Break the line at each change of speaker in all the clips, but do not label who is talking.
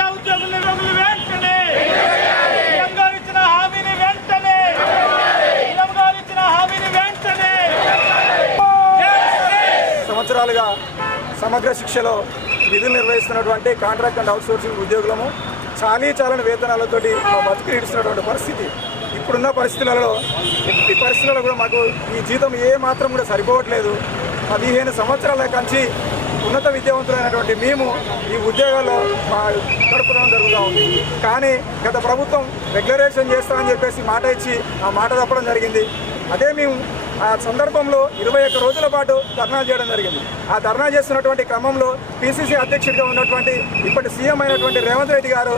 ఆశా వెంటనే గారు ఇచ్చిన హామీని వెంటనే సీఎం గారు ఇచ్చిన హామీని వెంటనే
సంవత్సరాలుగా సమగ్ర శిక్షలో విధులు నిర్వహిస్తున్నటువంటి కాంట్రాక్ట్ అండ్ అవుట్సోర్సింగ్ ఉద్యోగులము చాలీ చాలని వేతనాలతోటి మా బతుకు ఇడుస్తున్నటువంటి పరిస్థితి. ఇప్పుడున్న పరిస్థితులలో ఈ పరిస్థితులలో కూడా మాకు ఈ జీతం ఏ మాత్రం కూడా సరిపోవట్లేదు. పదిహేను సంవత్సరాల కంచి ఉన్నత విద్యావంతులైనటువంటి మేము ఈ ఉద్యోగాల్లో మా గడపడం జరుగుతూ ఉంది. కానీ గత ప్రభుత్వం రెగ్యులరేషన్ చేస్తామని చెప్పేసి మాట ఇచ్చి ఆ మాట తప్పడం జరిగింది. అదే మేము ఆ సందర్భంలో ఇరవై ఒక్క రోజుల పాటు ధర్నా చేయడం జరిగింది. ఆ ధర్నా చేస్తున్నటువంటి క్రమంలో పిసిసి అధ్యక్షుడిగా ఉన్నటువంటి ఇప్పటి సీఎం అయినటువంటి రేవంత్ రెడ్డి గారు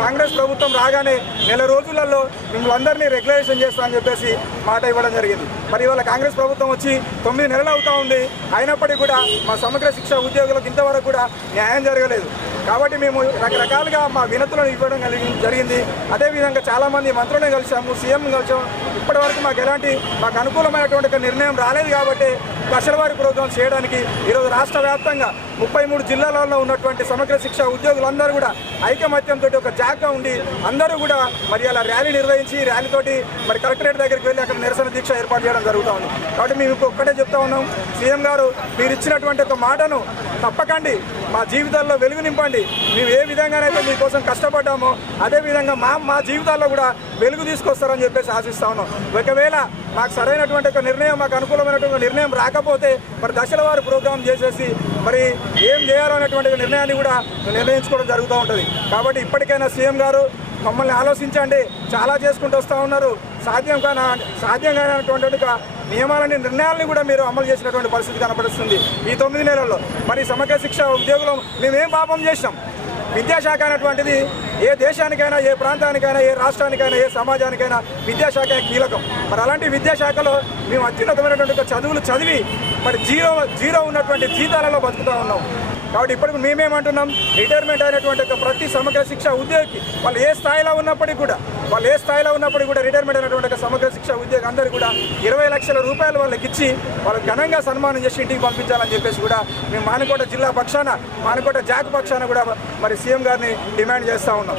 కాంగ్రెస్ ప్రభుత్వం రాగానే నెల రోజులలో మిమ్మల్ని అందరినీ రెగ్యులేషన్ చేస్తామని చెప్పేసి మాట ఇవ్వడం జరిగింది. మరి ఇవాళ కాంగ్రెస్ ప్రభుత్వం వచ్చి తొమ్మిది నెలలు అవుతా ఉంది. అయినప్పటికీ కూడా మా సమగ్ర శిక్ష ఉద్యోగులకు ఇంతవరకు కూడా న్యాయం జరగలేదు. కాబట్టి మేము రకరకాలుగా మా వినతులను ఇవ్వడం కలిగి జరిగింది. అదేవిధంగా చాలామంది మంత్రులను కలిసాము సీఎం కలిసాము ఇప్పటి వరకు మాకు ఎలాంటి మాకు అనుకూలమైనటువంటి నిర్ణయం రాలేదు కాబట్టి దశలవారి ప్రోగ్రాం చేయడానికి ఈరోజు రాష్ట్ర వ్యాప్తంగా ముప్పై మూడు జిల్లాలలో ఉన్నటువంటి సమగ్ర శిక్ష ఉద్యోగులందరూ కూడా ఐకమత్యంతో ఒక జాగ్గా ఉండి అందరూ కూడా మరి అలా ర్యాలీ నిర్వహించి ర్యాలీతోటి మరి కలెక్టరేట్ దగ్గరికి వెళ్ళి అక్కడ నిరసన దీక్ష ఏర్పాటు చేయడం జరుగుతూ ఉంది. కాబట్టి మేము ఇప్పుడు ఒక్కటే చెప్తా ఉన్నాం సీఎం గారు మీరు ఇచ్చినటువంటి ఒక మాటను తప్పకండి మా జీవితాల్లో వెలుగు నింపండి. మేము ఏ విధంగానైతే మీకోసం కష్టపడ్డామో అదేవిధంగా మా మా జీవితాల్లో కూడా వెలుగు తీసుకొస్తారని చెప్పేసి ఆశిస్తా ఉన్నాం. ఒకవేళ మాకు సరైనటువంటి ఒక నిర్ణయం మాకు అనుకూలమైనటువంటి నిర్ణయం రాకపోతే మరి దశల వారి ప్రోగ్రాం చేసేసి మరి ఏం చేయాలనేటువంటి అనేటువంటి నిర్ణయాన్ని కూడా నిర్ణయించుకోవడం జరుగుతూ ఉంటుంది. కాబట్టి ఇప్పటికైనా సీఎం గారు మమ్మల్ని ఆలోచించండి చాలా చేసుకుంటూ వస్తూ ఉన్నారు. సాధ్యం కాన సాధ్యం కానటువంటి నియమాలని నిర్ణయాలని కూడా మీరు అమలు చేసినటువంటి పరిస్థితి కనపడుస్తుంది ఈ తొమ్మిది నెలల్లో. మరి సమగ్ర శిక్ష ఉద్యోగులు మేమేం పాపం చేసినాం? విద్యాశాఖ అనేటువంటిది ఏ దేశానికైనా ఏ ప్రాంతానికైనా ఏ రాష్ట్రానికైనా ఏ సమాజానికైనా విద్యాశాఖ కీలకం. మరి అలాంటి విద్యాశాఖలో మేము అత్యున్నతమైనటువంటి చదువులు చదివి మరి జీరో జీరో ఉన్నటువంటి జీతాలలో బతుకుతూ ఉన్నాం. కాబట్టి ఇప్పటికి మేమేమంటున్నాం? రిటైర్మెంట్ అయినటువంటి ఒక ప్రతి సమగ్ర శిక్ష ఉద్యోగి వాళ్ళు ఏ స్థాయిలో ఉన్నప్పటికీ కూడా వాళ్ళు ఏ స్థాయిలో ఉన్నప్పటికీ కూడా రిటైర్మెంట్ అయినటువంటి ఒక సమగ్ర శిక్ష ఉద్యోగి అందరూ కూడా ఇరవై లక్షల రూపాయలు వాళ్ళకి ఇచ్చి వాళ్ళకి ఘనంగా సన్మానం చేసి ఇంటికి పంపించాలని చెప్పేసి కూడా మేము మానకోట జిల్లా పక్షాన మానకోట జాక్ పక్షాన కూడా మరి సీఎం గారిని డిమాండ్ చేస్తూ ఉన్నాం.